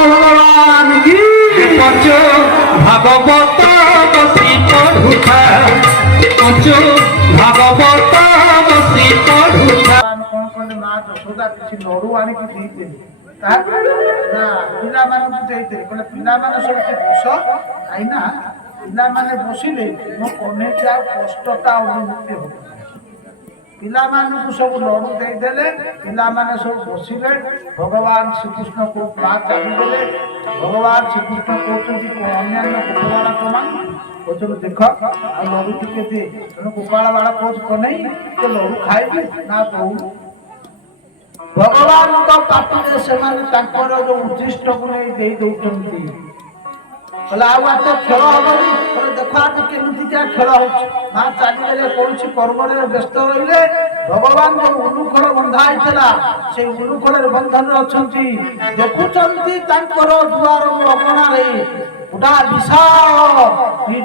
ভগবান কি পঞ্চ ভাগবত বসি পড়ুথা পঞ্চ ভাগবত বসি পড়ুথা কোন কোন মা যশୋଦା କିଛି ଲଡୁ ଆଣିକି ଦେଇଥିଲେ ନା ପିଲାମାନଙ୍କୁ ଦେଇଥିଲେ କହିଲେ ପିଲାମାନେ ସବୁ ବସ କାହିଁନା ପିଲାମାନେ ବସିଲେ ମୋ କନେଇକି ଆଉ କଷ୍ଟଟା ଅନୁଭୂତି ହବ ପିଲାମାନଙ୍କୁ ସବୁ ଲଡୁ ଦେଇଦେଲେ ପିଲାମାନେ ସବୁ ବସିଲେ ଭଗବାନ ଶ୍ରୀକୃଷ୍ଣକୁ ମା ଚାଲିଦେଲେ ଭଗବାନ ଶ୍ରୀକୃଷ୍ଣ କହୁଛନ୍ତି ଅନ୍ୟାନ୍ୟ ଗୋପାଳ ମାନଙ୍କୁ କହୁଛନ୍ତି ଦେଖ ଆଉ ଲଡୁ ଟିକେ ଦିଏ ତେଣୁ ଗୋପାଳ ବାଳ କହୁଛି କନେଇ ସେ ଲଡୁ ଖାଇବେ ନା ଦଉନୁ ଭଗବାନଙ୍କ ପାଟିରେ ସେମାନେ ତାଙ୍କର ଯୋଉ ଉଦ୍ଦିଷ୍ଟକୁ ନେଇ ଦେଇ ଦଉଛନ୍ତି କହିଲେ ଆଉ ଏତେ ଖେଳ ହବନି ଦେଖ ଆଜି କେମିତିକା ଖେଳ ହଉଛି ମା ଚାଲିଗଲେ କୌଣସି କର୍ମରେ ବ୍ୟସ୍ତ ରହିଲେ ଭଗବାନ ଯୋଉ ଉଲୁଖଳ ବନ୍ଧା ହେଇଥିଲା ସେଇ ଉଲୁଖଳରେ ବନ୍ଧନରେ ଅଛନ୍ତି ଦେଖୁଛନ୍ତି ତାଙ୍କର ଦୁଆର ଅଗଣାରେ ଗୋଟା ବିଶାଳ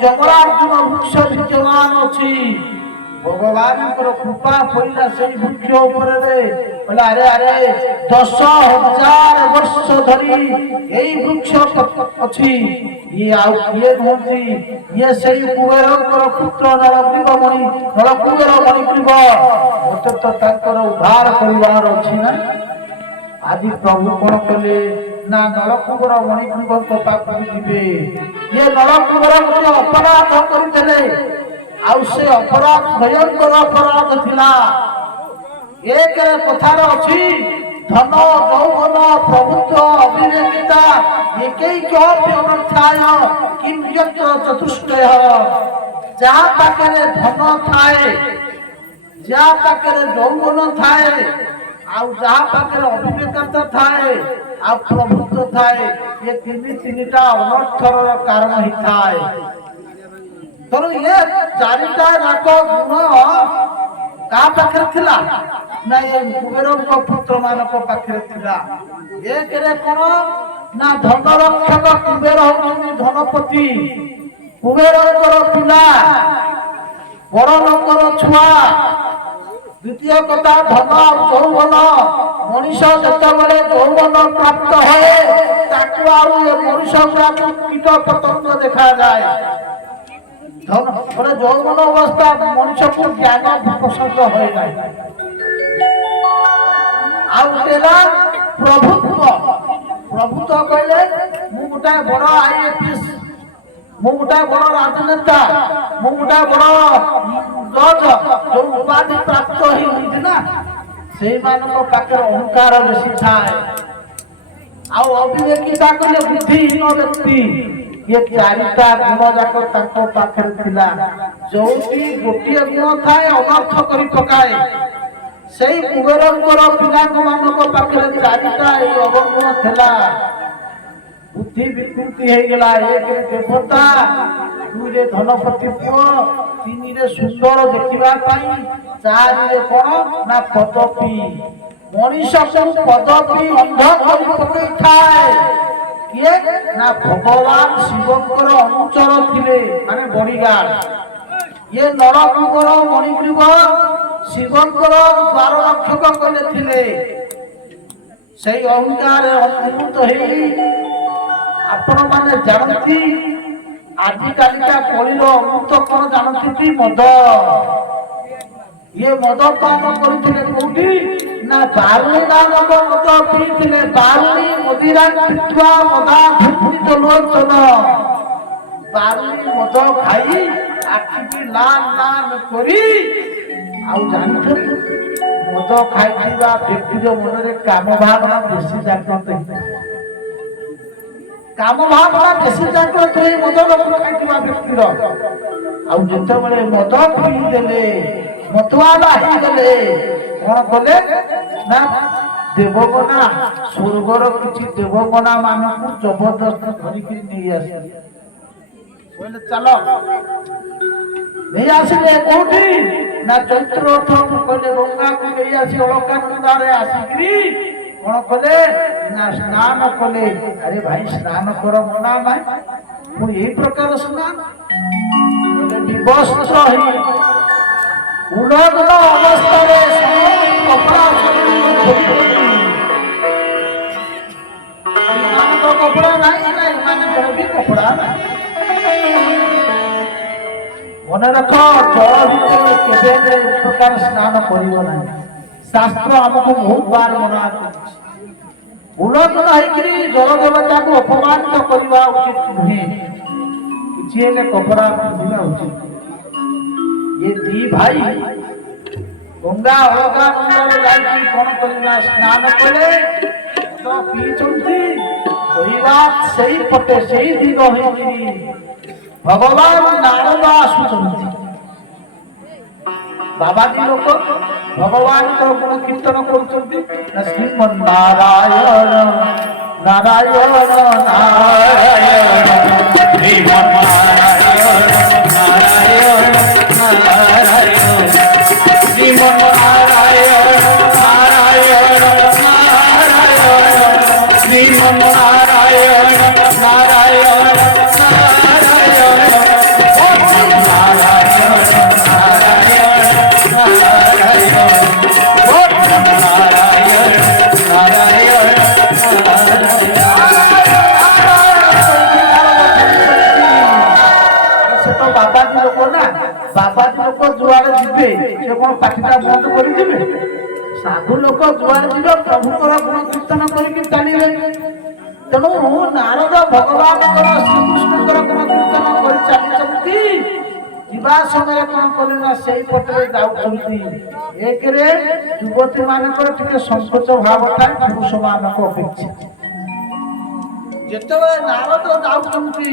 ଯମରାର୍ଜୁନ ବୃକ୍ଷ ବିଦ୍ୟମାନ ଅଛି ଭଗବାନଙ୍କର କୃପା ପଇଲା ସେଇ ବୃକ୍ଷ ଉପରେ କହିଲା ଆରେ ଆରେ 10,000 ବର୍ଷ ଧରି ଏଇ ବୃକ୍ଷ ଅଛି ଇଏ ଆଉ କିଏ ନୁହନ୍ତି ଇଏ ସେଇ କୁବେରଙ୍କର ପୁତ୍ର ନଳକୁବେର ମଣିଗ୍ରୀବ ମତେ ତ ତାଙ୍କର ଉଦ୍ଧାର କରିବାର ଅଛି ନା ଆଜି ପ୍ରଭୁ କଣ କଲେ ନା ନଳକୁବେର ମଣିଗ୍ରୀବଙ୍କ ପାଖକୁ ଯିବେ ଇଏ ନଳକୁବେର ଗୋଟେ ଅପରାଧ କରିଦେଲେ ଆଉ ସେ ଅପରାଧ ଭୟଙ୍କର ଅପରାଧ ଥିଲା ଏକରେ କଥାରେ ଅଛି ଧନ ଯୌବନ ପ୍ରଭୁତ୍ୱ ଅବିବେକିତା ଏକୈକ ଅନର୍ଥାୟ କିଂ ଯତ୍ର ଚତୁଷ୍ଟୟ ଯାହା ପାଖରେ ଧନ ଥାଏ ଯାହା ପାଖରେ ଯୌବନ ଥାଏ ଆଉ ଯାହା ପାଖରେ ଅବିବେକତା ଥାଏ ଆଉ ପ୍ରଭୁତ୍ୱ ଥାଏ ଏ ତିନିଟା ଅନರ್ಥର କାରଣ ହେଇଥାଏ ତେଣୁ ଏ ଚାରିଟା ଯାକ ଗୁଣ କାହା ପାଖରେ ଥିଲା ନା ଏ କୁବେରଙ୍କ ପୁତ୍ର ମାନଙ୍କ ପାଖରେ ଥିଲା ଏକରେ କଣ ନା ଧନ ରକ୍ଷକ କୁବେର ହଉଛନ୍ତି ଧନପତି କୁବେରଙ୍କର ପିଲା ବଡ ଲୋକର ଛୁଆ ଦ୍ୱିତୀୟ କଥା ଧନ ଆଉ ଯୌବନ ମଣିଷ ଯେତେବେଳେ ଯୌବନ ପ୍ରାପ୍ତ ହୁଏ ତାକୁ ଆଉ ଏ ମଣିଷ ଗୁଡାକୁ କୀଟ ପତଙ୍ଗ ଦେଖାଯାଏ ଯୌବନ ଅବସ୍ଥା ମଣିଷକୁ ଜ୍ଞାନ ପସନ୍ଦ ହୁଏ ନାହିଁ ଆଉ ହେଲା ପ୍ରଭୁତ୍ୱ କହିଲେ ମୁଁ ଗୋଟେ ବଡ IAS ମୁଁ ଗୋଟେ ବଡ ରାଜନେତା ମୁଁ ଗୋଟେ ବଡ ଜଜ ଯୋଉ ଉପାଧି ପ୍ରାପ୍ତ ହେଇଛନ୍ତି ନା ସେଇମାନଙ୍କ ପାଖରେ ଅହଙ୍କାର ବେଶୀ ଥାଏ ଆଉ ଅବିବେକିତା କହିଲେ ବୁଦ୍ଧିହୀନ ବ୍ୟକ୍ତି ये चारिटा गुण जाक ताको पाखरे थिला जोटी गोटिए गुण थाए अनर्थ करी पकाए सेई कुबेरंकर पिलाक मानक पाखरे चारिटा ए अवगुण थिला बुद्धि विकृति हे गेला एक रे देवता दुई रे धनपति पुओ तीन रे सुंदर देखिबा पाई चार रे कोन ना पदपी मनीष को पदपी अंध करी पकै थाए किए ना भगवान शिवंकर अनुचर थिले माने बॉडीगार्ड ये नरकुबर मणिग्रीव शिवंकर द्वार रक्षक कले थिले सेई अहंकार अनुभूत हेई आपण माने जानती आदि कालिका कलिलो अमृत कोन जानती मद ये मद पान करथिले कोठी ना बारुणी नामक मद पीथिले बारुणी मदिरा पित्वा मदा धुपी लोचन बारुणी मद खाई आखि लाल लाल करी आउ जानथु मद खाइबा व्यक्ति जो मनरे काम भावना बेसी जागृत काम भावना बेसी जागृत होई मद खाइबा व्यक्ति रो आउ जते बेले मद पी देले मतवाला ही गले कोन कले ना देवगना स्वर्गर किछि देवगना मानकु जबरदस्त धरि कि नै आसी बोले चलो नै आसीले कोठी ना चैत्रथ कहले गंगा को नै आसी अलकानंदा रे आसीकरी कोन कले ना स्नान कले अरे भाई स्नान कर मना भाई पुनी एई प्रकार स्नान बोले विवस्त्र ही उलग्न अवस्था कपड़ा କପଡ଼ା ମନେ ରଖ ଜଳ ଭିତରେ କେବେ ପ୍ରକାର ସ୍ନାନ କରିବ ନାହିଁ। ଶାସ୍ତ୍ର ଆମକୁ ବହୁତ ବାର ମନା କରିଛି। ଉଲଗ୍ନ ହେଇକିରି ଜଳ ଦେବତାକୁ ଅପମାନିତ କରିବା ଉଚିତ ନୁହେଁ। କିଛି ହେଲେ କପଡ଼ା ପିନ୍ଧିବା ଉଚିତ। ଏ ଦି ଭାଇ ଗଙ୍ଗା ଅଳକା ନଦୀରେ ଯାଇକି କଣ କରିବା ସ୍ନାନ କଲେ ତ ପିଇଛନ୍ତି। ଶୋଇବା ସେଇ ପଟେ ସେଇ ଦିଗ ହେଇକିରି ଭଗବାନ ନାରଦ ଆସୁଛନ୍ତି। ବାବାଜୀ ଲୋକ ଭଗବାନଙ୍କର ଗୁଣ କୀର୍ତ୍ତନ କରୁଛନ୍ତି। ଶ୍ରୀମନ୍ ନାରାୟଣ ନାରାୟଣ ନାରାୟଣ ଶ୍ରୀମନ୍ ନାରାୟଣ ନାରାୟଣ ନାରାୟଣ ଶ୍ରୀମନ୍ ନାରାୟଣ ନାରାୟଣ ନାରାୟଣ ଶ୍ରୀମନ୍ ନାରାୟଣ ନାରାୟଣ ବାବାଜୀ ଲୋକ ନା, ବାବାଜୀ ଲୋକ ଯୁଆଡେ ଯିବେ ସେ କଣ ପାଟିଟା ବନ୍ଦ କରି ଯିବେ? ସାଧୁ ଲୋକ ଯୁଆଡେ ଯିବେ ପ୍ରଭୁଙ୍କର ଗୁଣ କୀର୍ତ୍ତନ କରିକି ଚାଲିବେ। ତେଣୁ ନାରଦ ଭଗବାନଙ୍କର ଶ୍ରୀକୃଷ୍ଣଙ୍କର ଗୁଣ କୀର୍ତ୍ତନ କରି ଚାଲିଛନ୍ତି। ଯିବା ସମୟରେ କଣ କଲେ ନା ସେଇ ପଟରେ ଯାଉଛନ୍ତି। ଏକରେ ଯୁବତୀ ମାନଙ୍କର ଟିକେ ସଂକୋଚ ଭାବ ଥାଏ ପୁରୁଷ ମାନଙ୍କ ଅପେକ୍ଷା। ଯେତେବେଳେ ନାରଦ ଯାଉଛନ୍ତି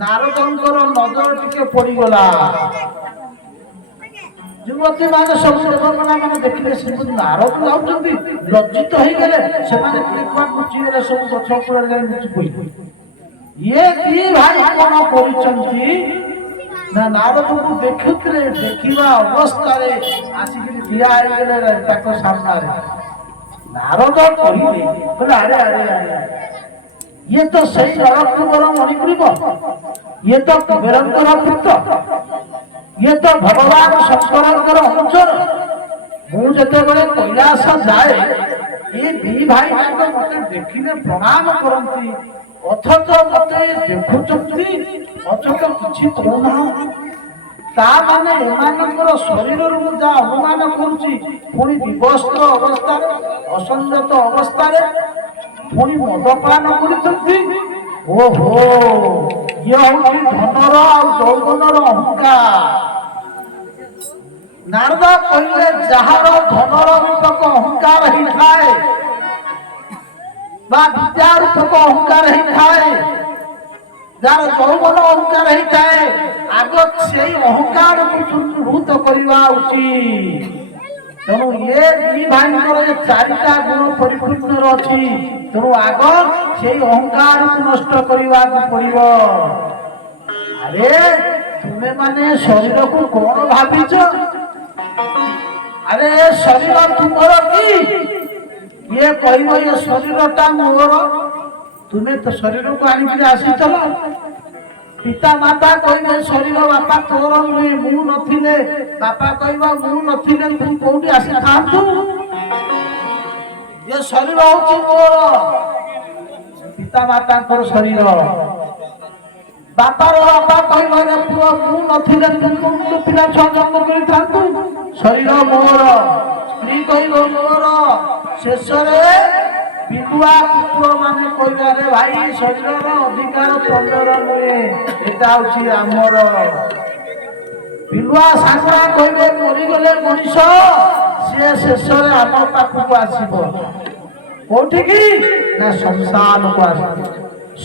ନାରଦଙ୍କର ନଜର ଟିକେ ପଡିଗଲା। ଯୁବତୀ ମାନେ ସବୁ ଦେବଗଣା ମାନେ ଦେଖିଲେ ଶ୍ରୀମତୀ ନାରଦ ଯାଉଛନ୍ତି, ଲଜ୍ଜିତ ହେଇଗଲେ। ସେମାନେ ଲୁଚିଗଲେ, ସବୁ ଗଛ ଉପରେ ଯାଇ ଲୁଚି ପଇଲେ। ଇଏ ଦି ଭାଇ କଣ କରିଛନ୍ତି ନା ନାରଦଙ୍କୁ ଦେଖୁଥିଲେ, ଦେଖିବା ଅବସ୍ଥାରେ ଆସିକି ଠିଆ ହେଇଗଲେ ତାଙ୍କ ସାମ୍ନାରେ। ନାରଦ କହିଲେ ଆରେ ଆରେ ଆରେ ଇଏ ତ ସେଇ ନରକଙ୍କର ମଣିଗ୍ରୀବ, ଇଏ ତ କୁବେରଙ୍କର ପୁତ୍ର, ଇଏ ତ ଭଗବାନ ଶଙ୍କରଙ୍କର ଅନୁଚର। ମୁଁ ଯେତେବେଳେ କୈଳାସ ଯାଏ ଏ ଦି ଭାଇ ଯାକ ମତେ ଦେଖିଲେ ପ୍ରଣାମ କରନ୍ତି, ଅଥଚ ମତେ ଦେଖୁଛନ୍ତି ଅଥଚ କିଛି କହୁନାହାନ୍ତି। ତା ମାନେ ଏମାନଙ୍କର ଶରୀରରୁ ମୁଁ ଯାହା ଅନୁମାନ କରୁଛି ପୁଣି ବିବସ୍ତ୍ର ଅବସ୍ଥାରେ ଅସଂଯତ ଅବସ୍ଥାରେ ପୁଣି ମଦପାନ କରୁଛନ୍ତି। ଓହୋ ଇଏ ହଉଛି ଧନର ଆଉ ଯୌବନର ଅହଙ୍କାର। ନାରଦ କହିଲେ ଯାହାର ଧନର ରୂପକ ଅହଙ୍କାର ହେଇଥାଏ ବା ବିଦ୍ୟା ରୂପକ ଅହଙ୍କାର ହେଇଥାଏ, ଯାହାର ଯୌବନ ଅହଙ୍କାର ହେଇଥାଏ, ଆଗ ସେଇ ଅହଙ୍କାରକୁ ଦୂରୀଭୂତ କରିବା ଉଚିତ। ତେଣୁ ଏ ଦି ଭାଇଙ୍କର ଚାରିଟା ଗୁଣ ପରିପୂର୍ଣ୍ଣ ଅଛି। ତେଣୁ ଆଗ ସେଇ ଅହଙ୍କାରକୁ ନଷ୍ଟ କରିବାକୁ ପଡିବ। ଆରେ ତୁମେ ମାନେ ଶରୀରକୁ କଣ ଭାବିଛ? ଆରେ ଏ ଶରୀର ତୁମର କି? ଇଏ କହିବ ଏ ଶରୀରଟା ମୋର। ତୁମେ ତ ଶରୀରକୁ ଆଣିକି ଆସିଥିଲ। ପିତା ମାତା କହିବେ ଶରୀର ବାପା ତୋର ନୁହେଁ, ମୁଁ ନଥିଲେ ବାପା କହିବ ମୁଁ ନଥିଲେ ତୁ କୋଉଠି ଆସିଥାନ୍ତୁ। ଏ ଶରୀର ହଉଛି ମୋର, ପିତା ମାତାଙ୍କର ଶରୀର। ବାପାର ବାପା କହିବ ପୁଅ ମୁଁ ନଥିଲେ ତୁ କୋଉଠି ପିଲା ଛୁଆ ଜନ୍ମ କରିଥାନ୍ତୁ। ଶରୀର ମୋର, ସ୍ତ୍ରୀ କହିବ ମୋର। ଶେଷରେ ବିଧୁଆ ପୁତ୍ର ମାନେ କହିବାରେ ଭାଇ ଶରୀରର ଅଧିକାର ତମର ନୁହେଁ, ଏଟା ହଉଛି ଆମର। ବିଲୁଆ ସାଙ୍ଗୁଆ କହିବେ ମରିଗଲେ ମଣିଷ ସିଏ ଶେଷରେ ଆମ ପାଖକୁ ଆସିବ। କୋଉଠିକି ନା ସଂସାରକୁ ଆସିବ।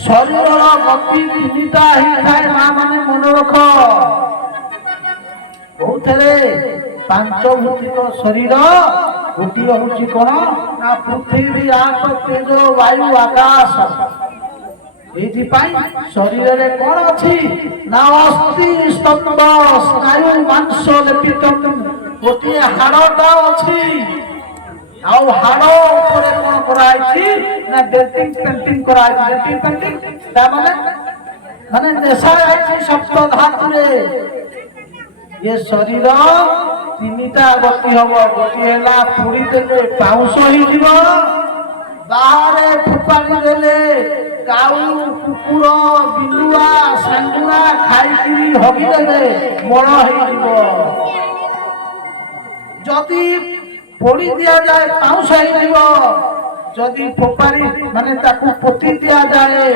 ଶରୀରର ଗତି ତିନିଟା ହେଇଥାଏ ମା ମାନେ ମନେ ରଖ। କୋଉଥିରେ ପାଞ୍ଚଭୌତିକ ଶରୀର, ଗୋଟିଏ ହଉଛି କଣ ନା ପୃଥିବୀ ଆକାଶ ତେଜ ବାୟୁ ଆକାଶ। ଏଇଥିପାଇଁ ଶରୀରରେ କଣ ଅଛି ନା ଅସ୍ଥି ସ୍ତମ୍ଭ ସ୍ନାୟୁ ମାଂସ ଲେପିତ ଗୋଟିଏ ହାଡଟା ଅଛି। ଆଉ ହାଡ ଉପରେ କଣ କରାଯାଇଛି ନା ଡେଟିଂ ପେଣ୍ଟିଂ କରାଯାଇଛି। ଡେଟିଂ ପେଣ୍ଟିଂ ତା ମାନେ ଦେଶା ଯାଇଛି ସପ୍ତ ଧାତୁରେ। ଏ ଶରୀର ତିନିଟା ଗତି ହବ। ଗୋଟିଏ ହେଲା ପୋଡ଼ି ଦେଲେ ପାଉଁଶ ହେଇଯିବ, ବାହାରେ ଫୋପାଡ଼ି ଦେଲେ କାଉ କୁକୁର ବିଲୁଆ ସାଙ୍ଗୁଆ ଖାଇକିରି ହଗିଦେବେ ମଳ ହେଇଯିବ। ଯଦି ପୋଡ଼ି ଦିଆଯାଏ ପାଉଁଶ ହେଇଯିବ। ଯଦି ଫୋପାଡ଼ି ମାନେ ତାକୁ ପୋତି ଦିଆଯାଏ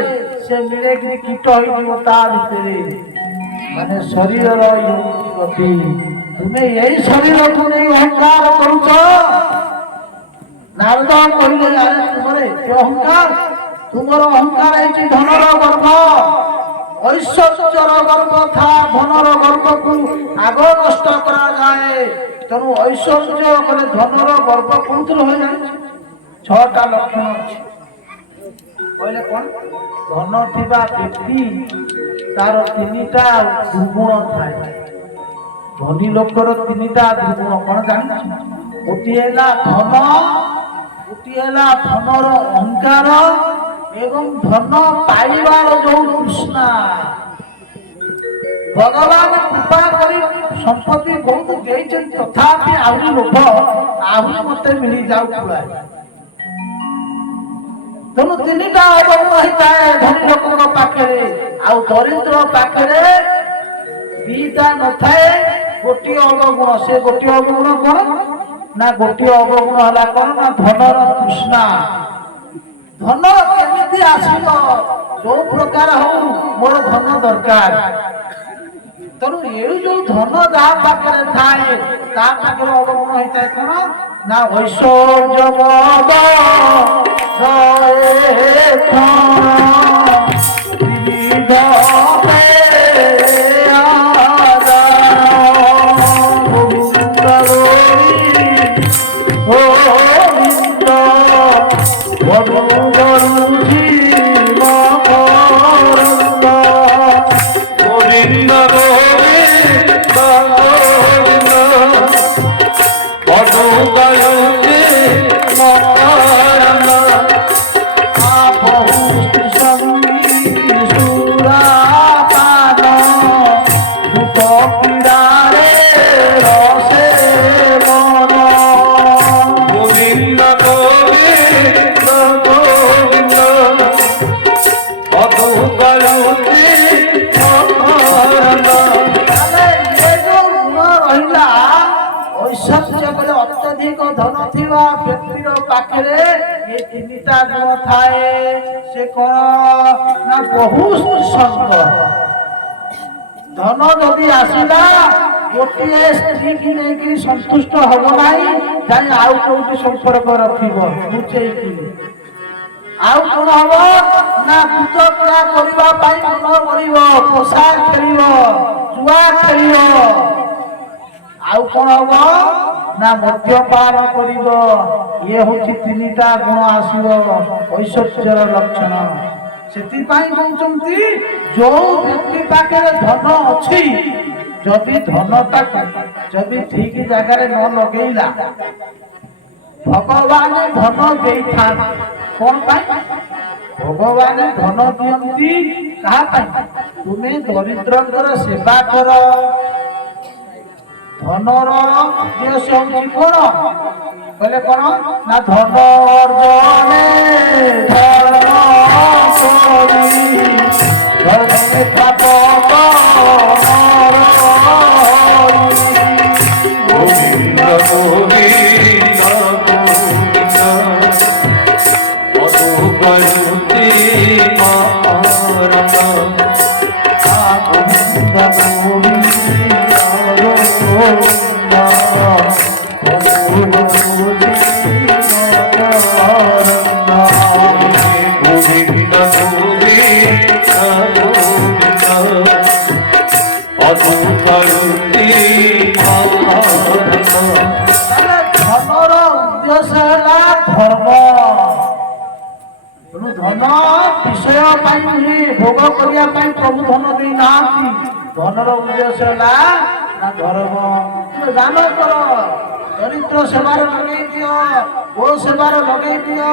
ସେ ମିଳେକିରି କୀଟ ହେଇଯିବ ତା ଭିତରେ। ମାନେ ଶରୀରର ଗତି। ତୁମେ ଏଇ ଶରୀରକୁ ନେଇ ଅହଙ୍କାର କରୁଛ। ନାରଦ କହିଲେ ଆରେ ତୁମର ଏତେ ଅହଙ୍କାର, ତୁମର ଅହଙ୍କାର ହେଇଛି ଧନର ଗର୍ବ, ଐଶ୍ୱର୍ଯ୍ୟର ଗର୍ବ ଥା। ଧନର ଗର୍ବକୁ ଆଗ ନଷ୍ଟ କରାଯାଏ। ତେଣୁ ଐଶ୍ୱର୍ଯ୍ୟ କଲେ ଧନର ଗର୍ବ କୋଉଥିରେ ହୁଏ ଜାଣିଛ? 6ଟା ଲକ୍ଷଣ ଅଛି। କହିଲେ କଣ? ଧନ ଥିବା ବ୍ୟକ୍ତି ତାର 3ଟା ଦୁର୍ଗୁଣ ଥାଏ। ଧନୀ ଲୋକର 3ଟା ଦୁର୍ଗୁଣ କଣ ଜାଣିଛ? ଗୋଟିଏ ହେଲା ଧନ, ଗୋଟିଏ ହେଲା ଧନର ଅହଙ୍କାର ଏବଂ ଧନ ପାଇବାର ଯୋଉ ତୃଷ୍ଣା। ଭଗବାନ କୃପା କରି ସମ୍ପତ୍ତି ବହୁତ ଦେଇଛନ୍ତି, ତଥାପି ଆହୁରି ଲୋଭ, ଆହୁରି ମତେ ମିଳିଯାଉ ପୁଳାଏ। ତେଣୁ 3ଟା ଅବଗୁଣ ହେଇଥାଏ ଧନୀ ଲୋକଙ୍କ ପାଖରେ। ଆଉ ଦରିଦ୍ର ପାଖରେ 2ଟା ନଥାଏ, ଗୋଟିଏ ଅବଗୁଣ। ସେ ଗୋଟିଏ ଅବଗୁଣ କଣ ନା, ଗୋଟିଏ ଅବଗୁଣ ହେଲା କଣ ନା ଧନର ତୃଷ୍ଣା। ଧନ କେମିତି ଆସିବ? ଯୋଉ ପ୍ରକାର ହଉ ମୋର ଧନ ଦରକାର। ତେଣୁ ଏଇ ଯୋଉ ଧନ ଯାହା ପାଖରେ ଥାଏ ତା ପାଖରେ ଅବଗୁଣ ହେଇଥାଏ କଣ ନା ଐଶ୍ୱର୍ଯ୍ୟବଦ ଅତ୍ୟଧିକ ଧନ ଥିବା ବ୍ୟକ୍ତିର ପାଖରେ ଏ 3ଟା ଗୁଣ ଥାଏ। ସେ କଣ ନା ବହୁ ସଙ୍ଗ। ଧନ ଯଦି ଆସିଲା ଗୋଟିଏ ସ୍ତ୍ରୀକି ନେଇକି ସନ୍ତୁଷ୍ଟ ହବ ନାହିଁ, ଯାଇ ଆଉ କୋଉଠି ସମ୍ପର୍କ ରଖିବ ଲୁଚେଇକି। ଆଉ କଣ ହବ ନା ପୂଜ ପୂଜା କରିବା ପାଇଁ ମନ କରିବ, ପୋଷାକ ଖେଳିବ, ଜୁଆ ଖେଳିବ। ଆଉ କଣ ହବ ନା ମଦ୍ୟପାନ କରିବ। ଇଏ ହଉଛି 3ଟା ଗୁଣ ଆସିବ ଐଶ୍ୱର୍ଯ୍ୟର ଲକ୍ଷଣ। ସେଥିପାଇଁ କହୁଛନ୍ତି ଯୋଉ ବ୍ୟକ୍ତି ପାଖରେ ଧନ ଅଛି, ଯଦି ଧନଟାକୁ ଯଦି ଠିକ ଜାଗାରେ ନ ଲଗେଇଲା, ଭଗବାନ ଧନ ଦେଇଥାନ୍ତି। କଣ ପାଇଁ? ଭଗବାନ ଧନ ଦିଅନ୍ତି କାହା ପାଇଁ? ତୁମେ ଦରିଦ୍ରଙ୍କର ସେବା କର। ଧନର ଉଦ୍ଦେଶ୍ୟ ହଉଛି କଣ କହିଲେ କଣ ନା ଧନ ଅର୍ଜନେ ଧର୍ମ କରି ପାପ গোবিন্দ গোবিন্দ মধু করুতি ଧନର ଉଦ୍ଦେଶ୍ୟ ହେଲା ଧର୍ମ। ତେଣୁ ଧନ ବିଷୟ ପାଇଁ ନୁହେଁ, ଭୋଗ କରିବା ପାଇଁ ପ୍ରଭୁ ଧନ ଦେଇନାହାନ୍ତି। ଧନର ଉଦ୍ଦେଶ୍ୟ ହେଲା ନା ଧର୍ମ। ତୁମେ ଦାନ କର, ଦରିଦ୍ର ସେବାରେ ଲଗେଇ ଦିଅ, ଗୋ ସେବାରେ ଲଗେଇ ଦିଅ,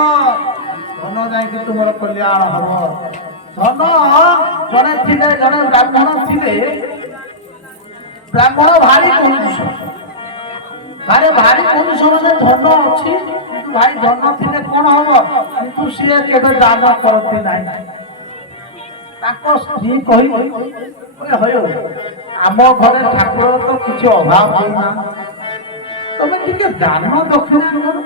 ଧନ ଯାଇକି ତୁମର କଲ୍ୟାଣ ହବ। ଧନ ଜଣେ ଥିଲେ, ଜଣେ ବ୍ରାହ୍ମଣ ଥିଲେ। ବ୍ରାହ୍ମଣ ଭାରି କଂଜୁସ, ଭାରି କଂଜୁସ ମାନେ ଧନ ଅଛି କିନ୍ତୁ ଭାଇ ଧନ ଥିଲେ କଣ ହବ, କିନ୍ତୁ ସିଏ କେବେ ଦାନ କରନ୍ତି ନାହିଁ। ତାଙ୍କ ସ୍ତ୍ରୀ କହିଲେ ହଉ ଆମ ଘରେ ଠାକୁର ତ କିଛି ଅଭାବ ହେଇନା ତମେ ଟିକେ ଦାନ ଦକ୍ଷିଣା କର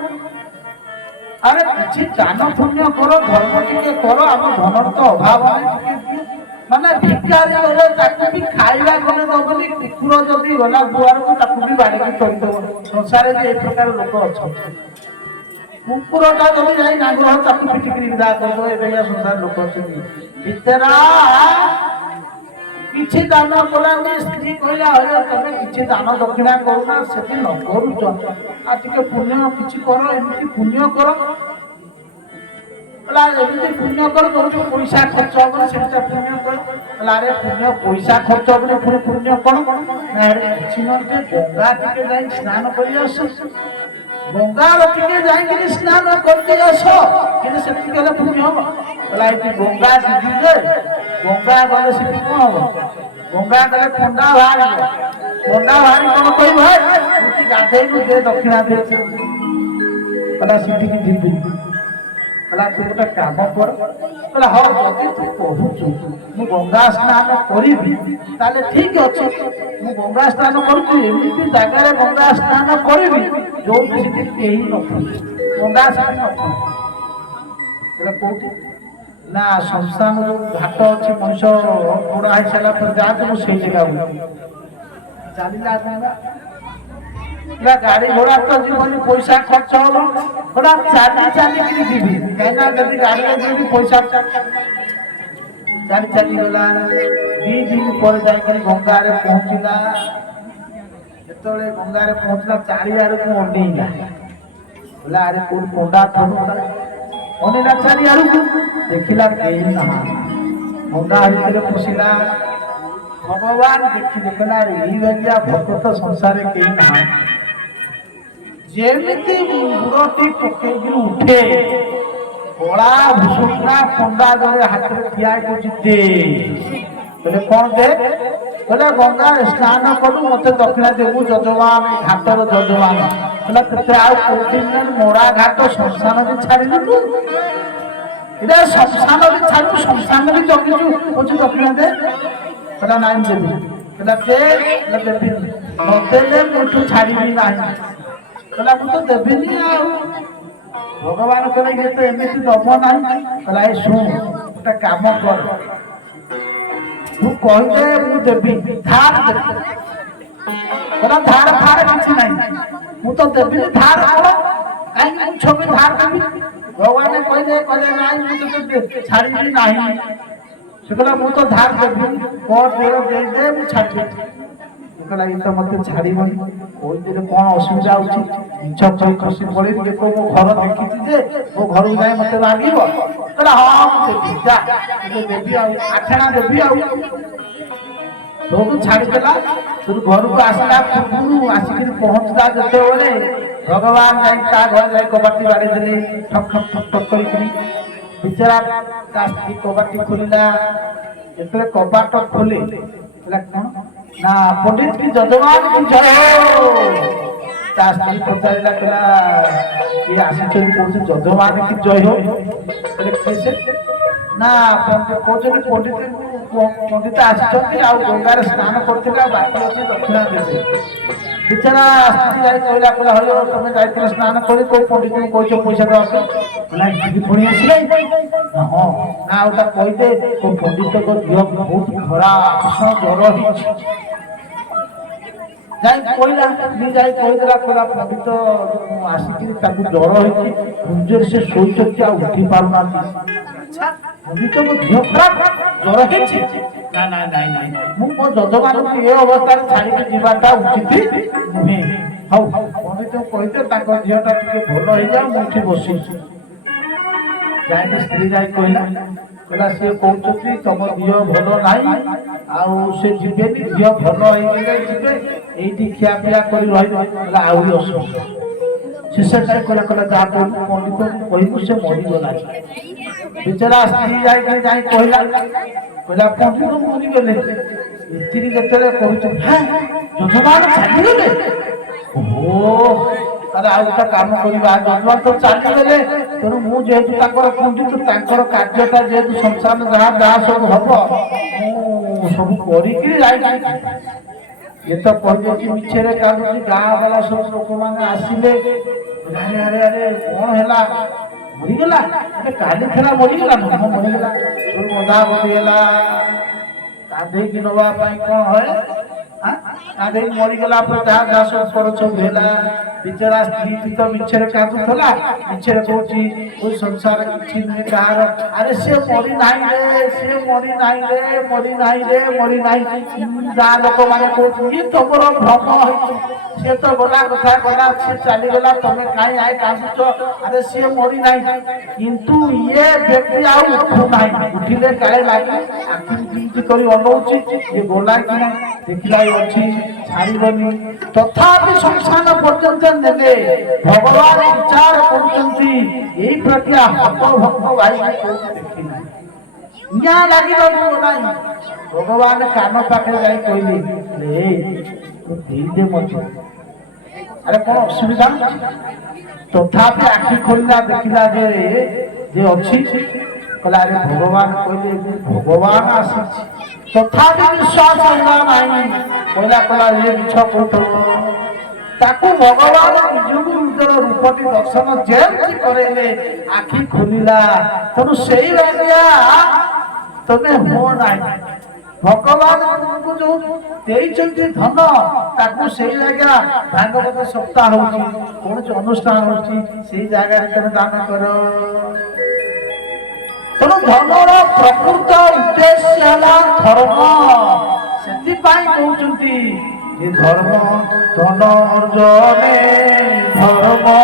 ଆରେ କିଛି ଦାନ ପୁଣ୍ୟ କର ଧର୍ମ ଟିକେ କର ଆମ ଧନର ତ ଅଭାବ ନାହିଁ ଟିକେ ଦିଅ ମାନେ ଭିକାରୀ ଗଲେ ତାକୁ ବି ଖାଇବା ଗଲେ ଦବନି କୁକୁର ଯଦି ଗଲା ଦୁଆରକୁ ତାକୁ ବି ବାଡ଼ିକି କରିଦବ ସଂସାରରେ ଏ ପ୍ରକାର ଲୋକ ଅଛନ୍ତି କୁକୁରଟା ଯଦି ଯାଇ ନାଙ୍ଗୁର ତାକୁ ପିଟିକିରି ବିଦା କରିଦବ ଏଭଳିଆ ସଂସାର ଲୋକ ଅଛନ୍ତି ଭିତରା କିଛି ଦାନ କଲାନି ସ୍ତ୍ରୀ କହିଲା ହରେ ତମେ କିଛି ଦାନ ଦକ୍ଷିଣା କରୁନା ସେଠି ନ କରୁଛ ଆଉ ଟିକେ ପୁଣ୍ୟ କିଛି କର ଏମିତି ପୁଣ୍ୟ କର ଏମିତି ପୁଣ୍ୟ କର ତୋର ଯୋଉ ପଇସା ଖର୍ଚ୍ଚ ହବ ସେଟା ପୁଣ୍ୟ କର ଆରେ ପୁଣ୍ୟ ପଇସା ଖର୍ଚ୍ଚ ହବନି ପୁଣି ପୁଣ୍ୟ କଣ ନା କିଛି ନହେଲେ ଗଙ୍ଗା ଟିକେ ଯାଇ ସ୍ନାନ କରି ଆସ ଗଙ୍ଗାର ଟିକେ ଯାଇକିରି ସ୍ନାନ କରିଦେଇ ଆସ କିନ୍ତୁ ସେତିକି ହେଲେ ପୁଣ୍ୟ ହବ ଏଠି ଗଙ୍ଗା ଯିବି ଯେ ଗଙ୍ଗା ଗଲେ ସେଠି କଣ ହବ ଗଙ୍ଗା ଗଲେ ଥଣ୍ଡା ବାହାରିବ ଥଣ୍ଡା ବାହାରି କଣ କହିବ ଏଠି ଗାଧେଇବୁ ଦେ ଦକ୍ଷିଣା ଦେଇଛି ସେଠିକି ଯିବି ତୁ ଗୋଟେ କାମ କର ହଉ ଯଦି ତୁ କହୁଛୁ ମୁଁ ଗଙ୍ଗା ସ୍ନାନ କରିବି ତାହେଲେ ଠିକ ଅଛି ମୁଁ ଗଙ୍ଗା ସ୍ନାନ କରୁଛି ଏମିତି ଜାଗାରେ ଗଙ୍ଗା ସ୍ନାନ କରିବି ଯୋଉଠି ସେଠି କେହି ନଥିବେ ଗଙ୍ଗା ସେଠି ନଥିବେ କୋଉଠି ନା ଶ୍ମଶାନ ଯୋଉ ଘାଟ ଅଛି ମଣିଷ ବୁଢା ହେଇସାରିଲା ପରେ ଯାଆନ୍ତି ମୁଁ ସେଇ ଜାଗାକୁ ଚାଲିଲା ଗଙ୍ଗା ଗାଡି ଘୋଡା ତ ଯିବନି ପଇସା ଖର୍ଚ୍ଚ ହବ ଗୋଟା ଚାଲିକିରି ଯିବି କାହିଁକିନା ଯଦି ଗାଡିରେ ଯିବି ପଇସା ଚାଲି ଗଲା 2 ଦିନ ପରେ ଯାଇକରି ଗଙ୍ଗାରେ ପହଞ୍ଚିଲା ଯେତେବେଳେ ଗଙ୍ଗାରେ ପହଞ୍ଚିଲା ଚାରିଆଡକୁ ଅଣ୍ଡେଇଲା ବୋଲା ଆରେ କୋଉଠି ପଣ୍ଡା ଅନେଇଲା ଚାରିଆଡକୁ ଦେଖିଲା କେହି ନାହା ଗଙ୍ଗା ଭିତରେ ପଶିଲା ଭଗବାନ ଦେଖିଲେ କହିଲା ଏଇଭଳିଆ ଭକ୍ତ ସଂସାରରେ କେହି ନାହାନ୍ତି ଯେମିତି ମୁଣ୍ଡଟି ପକେଇକି ଉଠେ କଳା ଭୁଷୁଣ୍ଡା ପଣ୍ଡା ଜଣେ ହାତରେ ଠିଆ ହେଇଛି ଦେ କଣ ଦେ କହିଲେ ଗଙ୍ଗାରେ ସ୍ନାନ କଲୁ ମତେ ଦକ୍ଷିଣା ଦେବୁ ଯଜମାନ ଘାଟର ଯଜମାନ କହିଲା ତତେ ଆଉ କୋଉଦିନ ମୋଡା ଘାଟ ଶ୍ମଶାନ ବି ଛାଡ଼ିଲୁ ତୁ ଏଇଟା ଶ୍ମଶାନ ବି ଛାଡିବୁ ଶ୍ମଶାନ ବି ଜଗିଛୁ କହୁଛୁ ଦକ୍ଷିଣା ଦେ କହିଲା ନାଇଁ ଦେବି କହିଲା ଦେବି ନଦେଲେ ମୁଁ ଛାଡ଼ିବି ନାହିଁ କହିଲା ମୁଁ ତ ଦେବିନି ଆଉ ଭଗବାନ କହିଲେ ଇଏ ତ ଏମିତି ଦବ ନାହିଁ କହିଲା ଏ ଶୁଣ ଗୋଟେ କାମ କର ତୁ କହିଦେ ମୁଁ ଦେବି ଧାର ଦେବି କହିଲା ଧାର ଫାର କିଛି ନାହିଁ ମୁଁ ତ ଦେବିନି ଧାର କଣ କାହିଁକି ମୁଁ ଛବି ଧାର ଦେବି ଭଗବାନ କହିଲେ ନାଇଁ ମୁଁ ତତେ ଛାଡ଼ିବି ନାହିଁ ସେ କହିଲା ମୁଁ ତ ଧାର ଦେବି ମୋ ଦେହ ଦେଇଦେ ମୁଁ ଛାଡ଼ିଦେବି କହିଲା ଇଏ ତ ମତେ ଛାଡ଼ିବନି କହିଦେଲେ କଣ ଅସୁବିଧା ହଉଛି ମିଛ କହି ଖସି ପଳେଇବି ଦେଖ ମୋ ଘର ଦେଖିଛି ଯେ ମୋ ଘରକୁ ଯାଇ ମତେ ମାଗିବ କହିଲା ହଁ ମୁଁ ଦେବି ଯା ଦେବି ଆଉ ଆଠଣା ଦେବି ଆଉ ତୋଠୁ ଛାଡ଼ିଦେଲା ତୋର ଘରକୁ ଆସିଲା ପୂର୍ବରୁ ଆସିକିରି ପହଞ୍ଚିଲା ଯେତେବେଳେ ଭଗବାନ ଯାଇ ତା ଘରେ ଯାଇ କବାଟି ବାଡେଇ ଦେଲେ ଠକ୍ ଠକ୍ ଠକ୍ ଠକ୍ କରିକିରି ବିଚରା ତା ସ୍ତ୍ରୀ କବାଟି ଖୋଲିଲା ଯେତେବେଳେ କବାଟ ଖୋଲେ କହିଲା କଣ ନା ପଣ୍ଡିତ କି ଯଜମାନ କି ଜୟ ତା ସ୍ତ୍ରୀ ପଚାରିଲା କହିଲା କିଏ ଆସିଛନ୍ତି କହୁଛି ଯଜମାନ କି ଜୟ ହୋ ନା କହୁଛନ୍ତି ପଣ୍ଡିତ ଆସିଛନ୍ତି ଆଉ ଗଙ୍ଗାରେ ସ୍ନାନ କରୁଥିଲେ ଆଉ ବାକି ଅଛି ଦକ୍ଷିଣା ଦେବେ ବିଚରା ସ୍ତ୍ରୀ ଯାଇ କହିଲା ହଲ ତମେ ଯାଇଥିଲ ସ୍ନାନ କରି କୋଉ ପଣ୍ଡିତଙ୍କୁ କହୁଛ ପଇସା ଦେବା ପାଇଁ ପୁଣି ଆସିଲେ ହଁ ନା ଆଉ ତା କହିଦେ କୋଉ ପଣ୍ଡିତଙ୍କ ଦେହ ବହୁତ ଖରାପ ଜ୍ୱର ହେଇଛି ଯାଇ କହିଲା ଯାଇ କହିଦେଲା କହିଲା ପଣ୍ଡିତ ଆସିକିରି ତାକୁ ଜ୍ୱର ହେଇଛି କୁଞ୍ଜରେ ସେ ଶୋଇଛନ୍ତି ଆଉ ଉଠି ପାରୁନାହାନ୍ତି ପଣ୍ଡିତଙ୍କ ଦେହ ଖରାପ ଜ୍ୱର ହେଇଛି ନା ନା ନାଇଁ ନାଇଁ ମୁଁ ମୋ ଯଜମାନଙ୍କୁ ଏ ଅବସ୍ଥାରେ ଛାଡ଼ିକି ଯିବାଟା ଉଚିତ ନୁହେଁ ହଉ ପଣ୍ଡିତଙ୍କୁ କହିଦେ ତାଙ୍କ ଦେହଟା ଟିକେ ଭଲ ହେଇଯାଉ ମୁଁ ଏଠି ବସିଛି ଯାଇକି ସ୍ତ୍ରୀ ଯାଇ କହିଲା ସିଏ କହୁଛନ୍ତି ତମ ଦେହ ଭଲ ନାହିଁ ଆଉ ସେ ଯିବେନି ଦେହ ଭଲ ହେଇଗଲେ ଯିବେ ଏଇଠି ଖିଆପିଆ କରି ରହିବେ ଆହୁରି ଅସୁବିଧା ଶେଷରେ କହିଲା ଯାହା କହିବୁ ପଣ୍ଡିତଙ୍କୁ କହିବୁ ସେ ମରିଗଲା ବିଚରା ସ୍ତ୍ରୀ ଯାଇ କହିଲା ପଣ୍ଡିତ ମରିଗଲେ ଏତିକି ଯେତେବେଳେ କହୁଛନ୍ତି ଯଜମାନ ଛାଡ଼ିଗଲେ ଓ ଆରେ ଆଉ ଗୋଟେ କାମ କରିବା ଯଜମାନ ତ ଚାଲିଗଲେ ତେଣୁ ମୁଁ ଯେହେତୁ ତାଙ୍କର ପୁଞ୍ଜିତ ତାଙ୍କର କାର୍ଯ୍ୟଟା ଯେହେତୁ ସଂସାର ଯାହା ଯାହା ସବୁ ହବ ମୁଁ ସବୁ କରିକି ଯାଇକି ଏ ତ କହିଦେଇଛି ମିଛରେ କାନ୍ଦୁଛି ଗାଁ ବାଲା ସବୁ ଲୋକମାନେ ଆସିଲେ ଆରେ ଆରେ ଆରେ କଣ ହେଲା ମରିଗଲା କାଲି ଥିଲା ମରିଗଲା ହଁ ମରିଗଲା ସବୁ ବଧା ବଧି ହେଲା କାନ୍ଧେଇକି ନବା ପାଇଁ କଣ ହଏ କାନ୍ଧେଇକି ମରିଗଲା ପରେ ଯାହା ଯାହା ସବୁ ଖରଚ ହେଲା ବିଚରା ସ୍ତ୍ରୀ ତ ମିଛରେ କାନ୍ଦୁଥିଲା ମିଛରେ କହୁଛି କୋଉ ସଂସାର କିଛି ନୁହେଁ କାହାର ଆରେ ସେ ମରି ନାହିଁ ରେ ସେ ମରି ନାହିଁ ରେ ମରି ନାହିଁ ରେ ମରି ନାହିଁ ଗାଁ ଲୋକମାନେ କହୁଛନ୍ତି ତମର ଭ୍ରମ ହେଇଛି ସେ ତ ଗଲା କଥା ଗଲା ସେ ଚାଲିଗଲା ତମେ କାହିଁ ଆଏ କାନ୍ଦୁଛ ଆରେ ସିଏ ମରି ନାହିଁ କିନ୍ତୁ ଇଏ ବ୍ୟକ୍ତି ଆଉ ଉଠୁ ନାହିଁ ଉଠିଲେ କାଳେ ଲାଗି ଆଖି କେମିତି କରି ଅନଉଛି ଇଏ ଗଲା କି ନା ଦେଖିଲା ଅଛି ଛାଡ଼ିବନି ତଥାପି ସଂସାର ପର୍ଯ୍ୟନ୍ତ ନେଲେ ଭଗବାନ ବିଚାର କରୁଛନ୍ତି ଏଇ ପ୍ରକ୍ରିୟା ହତ ଭକ୍ତ ଭାଇ ଦେଖି ନାହିଁ ନିଆଁ ଲାଗିବାକୁ ନାହିଁ ଭଗବାନ କାନ ପାଖରେ ଯାଇ କହିଲେ ତୁ ଦେଇଦେ ମତେ ଆରେ କଣ ଅସୁବିଧା ତଥାପି ଆଖି ଖୋଲିଲା ଦେଖିଲା ଯେ ଅଛି କହିଲା ଆରେ ଭଗବାନ କହିଲେ ଭଗବାନ ଆସିଛି ତଥାପି ବିଶ୍ୱାସ ହେଲା ନାହିଁ କହିଲା କହିଲା ଇଏ ମିଛ କହୁଥିବ ତାକୁ ଭଗବାନ ନିଜକୁ ନିଜର ରୂପଟି ଦର୍ଶନ ଯେମିତି କରେଇଲେ ଆଖି ଖୋଲିଲା ତେଣୁ ସେଇ ଭଳିଆ ତମେ ହୁଅ ନାହିଁ ଭଗବାନ ତୁମକୁ ଯୋଉ ଦେଇଛନ୍ତି ଧନ ତାକୁ ସେଇ ଜାଗା ଭାଗବତ ସପ୍ତାହ ହଉଛି କୌଣସି ଅନୁଷ୍ଠାନ ହଉଛି ସେଇ ଜାଗାରେ ତମେ ଦାନ କର ତେଣୁ ଧନର ପ୍ରକୃତ ଉଦ୍ଦେଶ୍ୟ ହେଲା ଧର୍ମ ସେଥିପାଇଁ କହୁଛନ୍ତି ଯେ ଧର୍ମ ଧନ ଅର୍ଜନେ ଧର୍ମ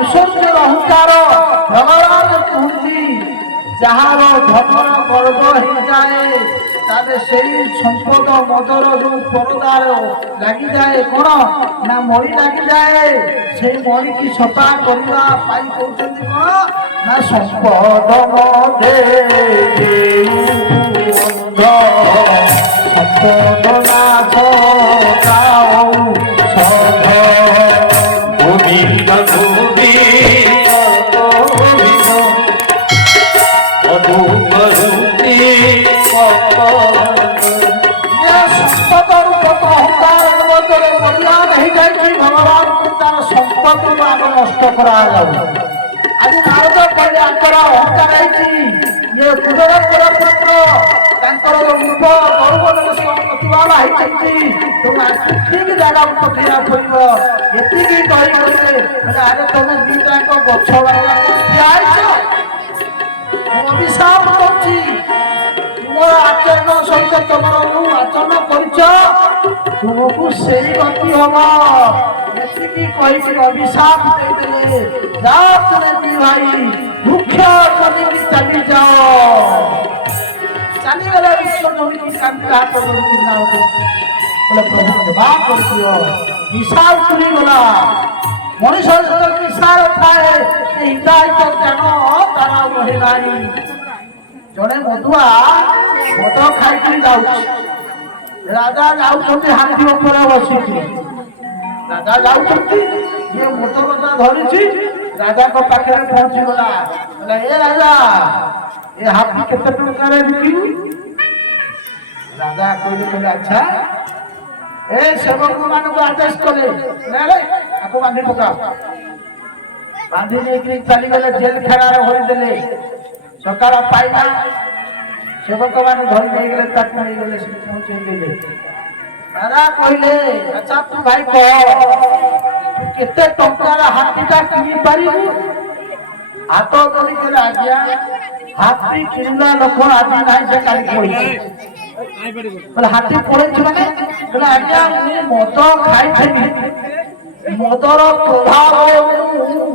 ଐଶ୍ୱର୍ଯ୍ୟର ଅହଙ୍କାର ଭଗବାନ କୁହନ୍ତି ଯାହାର ଧନର ଗର୍ବ ହେଇଯାଏ ତାହେଲେ ସେଇ ସମ୍ପଦ ମଦର ଯୋଉ ପରଦାର ଲାଗିଯାଏ କଣ ନା ମଳି ଲାଗିଯାଏ ସେଇ ମଳିକି ସଫା କରିବା ପାଇଁ କହୁଛନ୍ତି କଣ ନା ସମ୍ପଦ ସମ୍ପଦ ନାଥ গোবিন্দ অনুকরুতি সম্পদକୁ ଆମେ ନଷ୍ଟ କରାଯାଉ ଆଜି ନାରଦ କହିଲେ ଆଙ୍କର ଅହଙ୍କାର ହେଇଛି ଇଏ କୁବେର ପୁତ୍ର ତାଙ୍କର ରୂପ ଗୌରବ ପ୍ରତିଭା ହେଇଛନ୍ତି ତମେ ଠିକ ଜାଗାକୁ ପଠେଇବାକୁ ପଡିବ ଏତିକି କହିଲେ ଆରେ ତମେ ଦିଟାଙ୍କ ଗଛ ଅଭିଶାପ କରୁଛି ତୁମର ଆଚରଣ ସହିତ ତମର ଯୋଉ ଆଚରଣ କରିଛ ତୁମକୁ ସେଇ ଗତି ହବ ଏତିକି କହିକି ଅଭିଶାପ ଦେଇଦେଲେ ଯାଅ ତୁମେ ଦି ଭାଇ ମୁଖ୍ୟ କରିକି ଚାଲିଯାଅ ଚାଲିଗଲେ ବିଶ୍ୱ ଧରିକି କାନ୍ଦି ହାତ ଧରିକି ନାଁ ପ୍ରଭୁ ବା କରିଦିଅ ବିଶାଳ ଚୁରିଗଲା ମଣିଷ ଯେତେବେଳେ ବିଶାଳ ଥାଏ ସେ ହିତାହିତ ଜ୍ଞାନ ତାର ରହେ ନାହିଁ ଜଣେ ମଧୁଆ ମଦ ଖାଇକି ଯାଉଛି ରାଜା ଯାଉଛନ୍ତି ହାତୀ ଉପରେ ବସିକି ରାଜା ଯାଉଛନ୍ତି ଇଏ ମଦ କଥା ଧରିଛି ରାଜାଙ୍କ ପାଖରେ ପହଞ୍ଚିଗଲା ଏ ରାଜା ଏ ହାତୀ କେତେ ଟଙ୍କାରେ ବିକିବୁ ରାଜା କହିଲେ ଆଚ୍ଛା ଏ ସେବକ ମାନଙ୍କୁ ଆଦେଶ କଲେ ତାକୁ ବାନ୍ଧି ପକାଅ ବାନ୍ଧି ନେଇକି ଚାଲିଗଲେ ଜେଲ ଖେଳାରେ ଭରିଦେଲେ ସକାଳ ପାଇଲା ସେବକ ମାନେ ଧରି ନେଇଗଲେ ତାକୁ ନେଇଗଲେ ସେଠି ପହଞ୍ଚେଇ ଦେଲେ ରାଜା କହିଲେ ଆଚ୍ଛା ତୁ ଭାଇ କହ ତୁ କେତେ ଟଙ୍କାର ହାତୀଟା କିଣି ପାରିବୁ ହାତ ଧରି କହିଲେ ଆଜ୍ଞା ହାତୀ କିଣିଲା ଲୋକ ଆଜି ନାହିଁ ସେ କାଲି ପଡିଛି ହାତୀ ପଡିଛି ମାନେ କହିଲେ ଆଜ୍ଞା ମୁଁ ମଦ ଖାଇଥିଲି ମଦର ପ୍ରଭାବ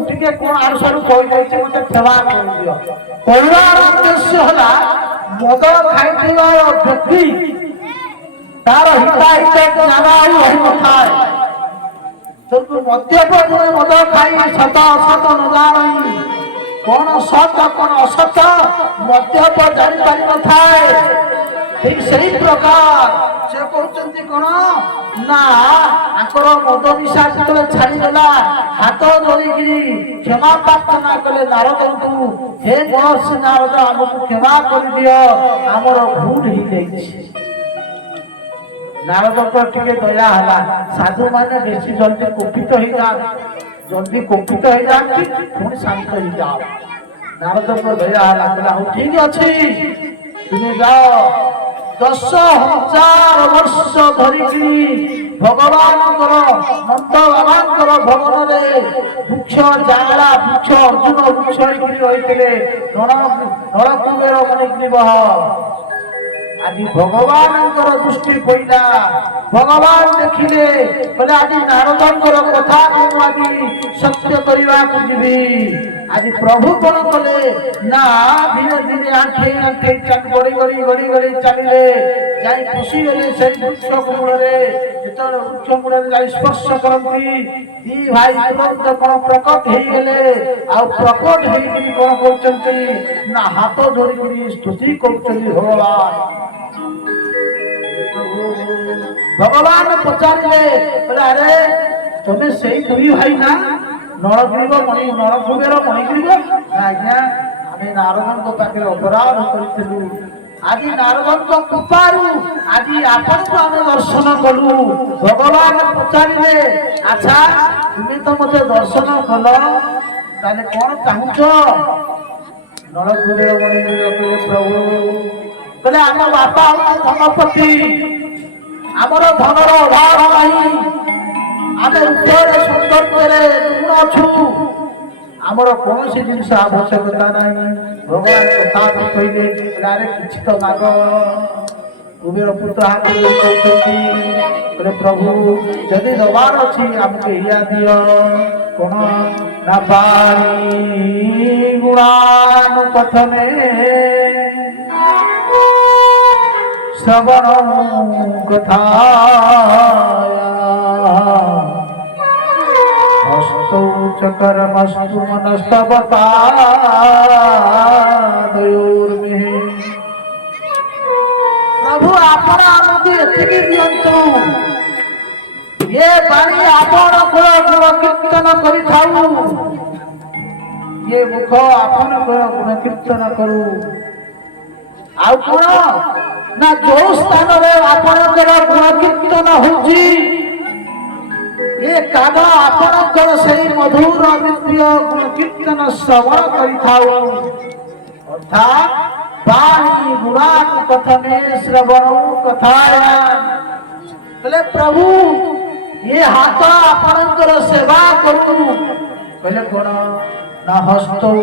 ଟିକେ କଣ ଆଡୁ ସାଡୁ କହିଯାଇଛି ମତେ କ୍ଷମା କରିଦିଅ କହିବାର ଉଦ୍ଦେଶ୍ୟ ହେଲା ମଦ ଖାଇଥିବା ବ୍ୟକ୍ତି ତାର ହିତାହିତ ଜ୍ଞାନ ଆଉ ରହିନଥାଏ। ତେଣୁ ମଦ୍ୟପ ଦିନେ ମଦ ଖାଇ ସତ ଅସତ ନ ଜାଣି କଣ ସତ କଣ ଅସତ ମଦ୍ୟପ ଜାଣିପାରିନଥାଏ। ଠିକ ସେଇ ପ୍ରକାର ସେ କହୁଛନ୍ତି କଣ ନା ଆଙ୍କର ମଦ ନିଶା ଯେତେବେଳେ ଛାଡ଼ିଦେଲା ହାତ ଧରିକିରି କ୍ଷମା ପ୍ରାର୍ଥନା କଲେ ନାରଦଙ୍କୁ, ହେ ମହର୍ଷି ନାରଦ ଆମକୁ କ୍ଷମା କରିଦିଅ, ଆମର ଭୁଲ ହେଇଯାଇଛି। ନାରଦଙ୍କ ଟିକେ ଦୟା ହେଲା। ସାଧୁ ମାନେ ବେଶୀ ଜଲ୍ଦି କୁପିତ ହେଇଯାଆନ୍ତି, ଜଲ୍ଦି କୁପିତ ହେଇଯାଆନ୍ତି ପୁଣି ଶାନ୍ତ ହେଇଯାଅ। ନାରଦଙ୍କ ଦୟା ହେଲା, କହିଲା ହଉ ଠିକ ଅଛି ତୁମେ ଯାଅ। 10,000 ବର୍ଷ ଧରିକି ଭଗବାନଙ୍କର ନନ୍ଦ ବାବାଙ୍କର ଭବନରେ ବୃକ୍ଷ ଜାଗଲା ବୃକ୍ଷ ଅର୍ଜୁନ ବୃକ୍ଷ ହେଇକି ରହିଥିଲେ ନଳକୁବେର ମଣିଗ୍ରୀବଃ। ଆଜି ଭଗବାନଙ୍କର ଦୃଷ୍ଟି ପଇଲା, ଭଗବାନ ଦେଖିଲେ କହିଲେ ଆଜି ନାରଦଙ୍କର କଥା ମୁଁ ଆଜି ସତ୍ୟ କରିବାକୁ ଯିବି। ଆଜି ପ୍ରଭୁ କଣ କଲେ ନା ଧୀରେ ଧୀରେ ଆଣ୍ଠେଇ ଆଣ୍ଠେଇ ଗଡି ଗଡି ଗଡି ଗଡି ଚାଲିଲେ, ଯାଇ ପଶିଗଲେ ସେଇ ବୃକ୍ଷ ମୂଳରେ। ଯେତେବେଳେ ବୃକ୍ଷ ମୂଳରେ ଯାଇ ସ୍ପର୍ଶ କରନ୍ତି ଦି ଭାଇ ତୁରନ୍ତ କଣ ପ୍ରକଟ ହେଇଗଲେ। ଆଉ ପ୍ରକଟ ହେଇକି କଣ କରୁଛନ୍ତି ନା ହାତ ଯୋଡ଼ିକିରି ସ୍ତୁତି କରୁଛନ୍ତି ଭଗବାନ। ଭଗବାନ ପଚାରିଲେ ଆରେ ତମେ ସେଇ ଦୁଇ ଭାଇ ନା ନଳକୁବେର ମଣିଗ୍ରୀବ? ଆଜ୍ଞା ଆମେ ନାରଦଙ୍କ ପାଖରେ ଅପରାଧ କରିଥିଲୁ, ଆଜି ନାରଦଙ୍କ କୃପାରୁ ଆଜି ଆପଣଙ୍କୁ ଆମେ ଦର୍ଶନ କଲୁ। ଭଗବାନ ପଚାରିଲେ ଆଚ୍ଛା ତୁମେ ତ ମତେ ଦର୍ଶନ କଲ, ତାହେଲେ କଣ ଚାହୁଁଛ? ନଳକୁବେର ମଣିଗ୍ରୀବ କହିଲେ ପ୍ରଭୁ କହିଲେ ଆମ ବାପା ହଉଛି ଧନପତି, ଆମର ଧନର ଅଭାବ ନାହିଁ, ଆମେ ରୂପରେ ସୌନ୍ଦର୍ଯ୍ୟରେ ଗୁଣ ଅଛୁ, ଆମର କୌଣସି ଜିନିଷ ଆବଶ୍ୟକତା ନାହିଁ। ଭଗବାନ କଥା କହିଲେ ଆରେ କିଛି ତ ମାଗ। କୁବେର ପୁତ୍ର ହାତ କହୁଛନ୍ତି ପ୍ରଭୁ ଯଦି ଦବାର ଅଛି ଆମକୁ ଏଇଆ ଦିଅ। କଣ ନା ପାଣି ଗୁଣାନୁକଥନେ ଶ୍ରବଣ କଥା ହସ୍ତৌ ଚକରମସ୍ତୁ ମନସ୍ତବତାଦୟୋର୍ମେ। ପ୍ରଭୁ ଆପଣ ଆମକୁ ଏତିକି ଦିଅନ୍ତୁ, ଏ ବାଣୀ ଆପଣଙ୍କର ଗୁଣ କୀର୍ତ୍ତନ କରିଥାଉ, ଏ ମୁଖ ଆପଣଙ୍କର ଗୁଣ କୀର୍ତ୍ତନ କରୁ। ଆଉ କଣ ନା ଯୋଉ ସ୍ଥାନରେ ଆପଣଙ୍କର ଗୁଣ କୀର୍ତ୍ତନ ହଉଛି ଏ କାନ ଆପଣଙ୍କର ସେଇ ମଧୁର ନିତ୍ୟ ଗୁଣ କୀର୍ତ୍ତନ ଶ୍ରବଣ କରିଥାଉ। ଅର୍ଥାତ୍ ବାଣୀ ଗୁଣାନୁକଥନେ ଶ୍ରବଣ କଥାୟ। କହିଲେ ପ୍ରଭୁ ଏ ହାତ ଆପଣଙ୍କର ସେବା କରୁ। କହିଲେ କଣ ନା ହସ୍ତୌ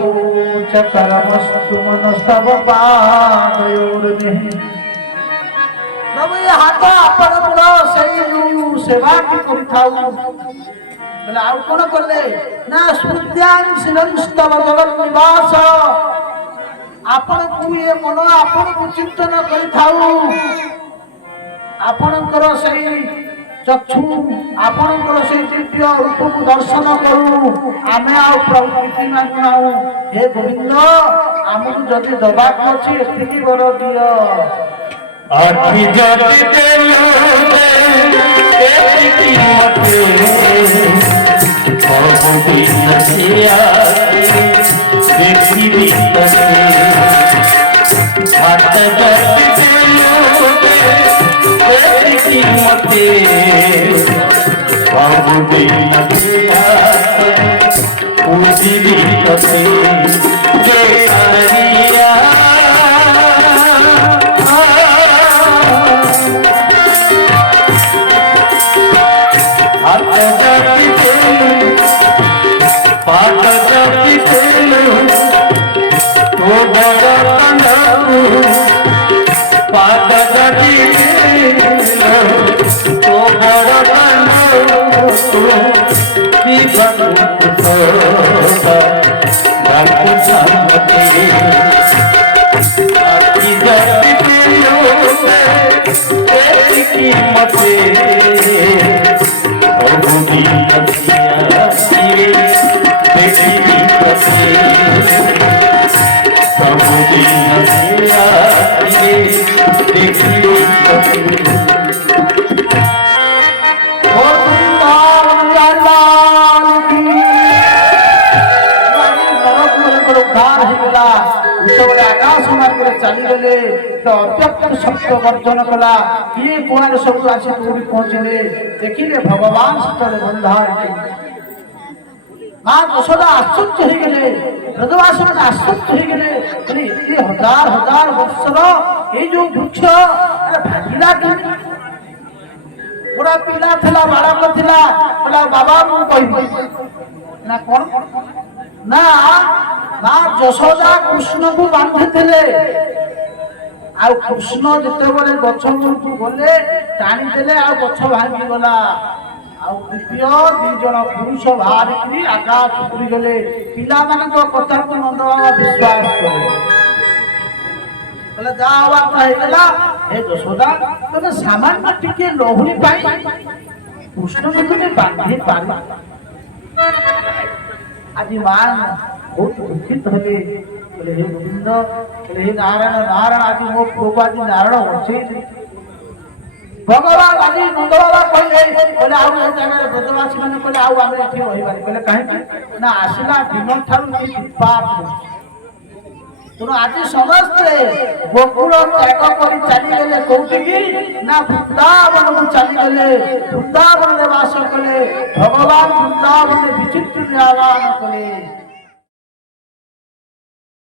ଚକରମସ୍ତୁ ମନସ୍ତବତାଦୟୋର୍ମେ। ପ୍ରଭୁ ଏ ହାତ ଆପଣଙ୍କର ସେଇ ଯୋଉ ସେବାଟି କରିଥାଉ। ବୋଲେ ଆଉ କଣ କଲେ ନା ସ୍ମୃତ୍ୟାଂଶିରଂସ୍ତବ ଜଗତ୍ ନିବାସ। ଆପଣଙ୍କୁ ଏ ମନ ଆପଣଙ୍କୁ ଚିନ୍ତନ କରିଥାଉ, ଆପଣଙ୍କର ସେଇ ଚକ୍ଷୁ ଆପଣଙ୍କର ସେଇ ଦିବ୍ୟ ରୂପକୁ ଦର୍ଶନ କରୁ। ଆମେ ଆଉ ପ୍ରଭୁ କିଛି ମାଗୁନାହୁଁ, ହେ ଗୋବିନ୍ଦ ଆମକୁ ଯଦି ଦବାକୁ ଅଛି ଏତିକି ବର ଦିଅ। ଆଖି ଯଦି ଦେଲୁ ଏତିକି ମତେ ସବୁଦିନ ଦେଖିବି ତତେ। ହାତ ଯଦି ଦେଲୁ ଏତିକି ମତେ ସବୁଦିନ ବୁଝିବି ତତେ। पाद जपि तेलु तो बड़ कंडू, पाद जपि तेलु तो बड़ कंडू। विभक्त भक्त संगति अति और वृंदावन लाल की नरक में उद्धार ହେଇଗଲା ଯେତେବେଳେ ଆକାଶ ମାର୍ଗରେ ଚାଲିଗଲେ ତ ଅବ୍ୟକ୍ତ ଶବ୍ଦ ବର୍ଜନ କଲା କିଏ କୁଆଡେ ସବୁ ଆସି କୋଉଠି ପହଞ୍ଚିଲେ ଦେଖିଲେ ଭଗବାନ ସେତେବେଳେ ବନ୍ଧା ମା ଯଶୋଦା ଆଶ୍ଚର୍ଯ୍ୟ ହେଇଗଲେ ବ୍ରଜବାସୀମାନେ ଆଶ୍ଚର୍ଯ୍ୟ ହେଇଗଲେ କହିଲେ ଏତେ ହଜାର ହଜାର ବର୍ଷର ଏଇ ଯୋଉ ବୃକ୍ଷ ଭାଙ୍ଗିଲା କେମିତି ପୁରା ପିଲା ଥିଲା ବାଳକ ଥିଲା କହିଲା ବାବା ମୁଁ କହିବି ନା କଣ ନା ମା ଯଶୋଦା କୃଷ୍ଣକୁ ବାନ୍ଧିଥିଲେ ଆଉ କୃଷ୍ଣ ଯେତେବେଳେ ଗଛ ମୂଳକୁ ଗଲେ ଟାଣିଦେଲେ ଆଉ ଗଛ ଭାଙ୍ଗିଗଲା ଆଉ ଦ୍ୱିତୀୟ ଦି ଜଣ ପୁରୁଷ ବାହାରିକି ଆକାଶ ଉପରି ଗଲେ ପିଲାମାନଙ୍କ କଥାକୁ ନନ୍ଦ ବାବା ବିଶ୍ୱାସ କଲେ କହିଲେ ଯାହା ହବାର ହେଇଗଲା ହେ ଯଶୋଦା ତମେ ସାମାନ୍ୟ ଟିକେ ଲହୁଣୀ ପାଇଁ କୃଷ୍ଣକୁ ତୁମେ ବାନ୍ଧି ପାରିବ ଆଜି ମା ବହୁତ ଦୁଃଖିତ ହେଲେ କହିଲେ ହେ ଗୋବିନ୍ଦ କହିଲେ ହେ ନାରାୟଣ ନାରାୟଣ ଆଜି ମୋ ପୁଅକୁ ଆଜି ନାରାୟଣ ବଞ୍ଚେଇଲେ ଭଗବାନ ଆଜି ନନ୍ଦ ବାବା କହିଲେ କହିଲେ ଆଉ ଏ ଜାଗାରେ ବ୍ରଜବାସୀ ମାନେ କହିଲେ ଆଉ ଆମେ ଏଠି ରହିବାନି କହିଲେ କାହିଁକି ନା ଆସିଲା ଦିନ ଠାରୁ ପାପ ତେଣୁ ଆଜି ସମସ୍ତେ ଗୋକୁଳ ତ୍ୟାଗ କରି ଚାଲିଗଲେ କୋଉଠିକି ନା ବୃନ୍ଦାବନକୁ ଚାଲିଗଲେ ବୃନ୍ଦାବନରେ ବାସ କଲେ ଭଗବାନ ବୃନ୍ଦାବନରେ ବିଚିତ୍ର ଆହ୍ୱାନ କଲେ।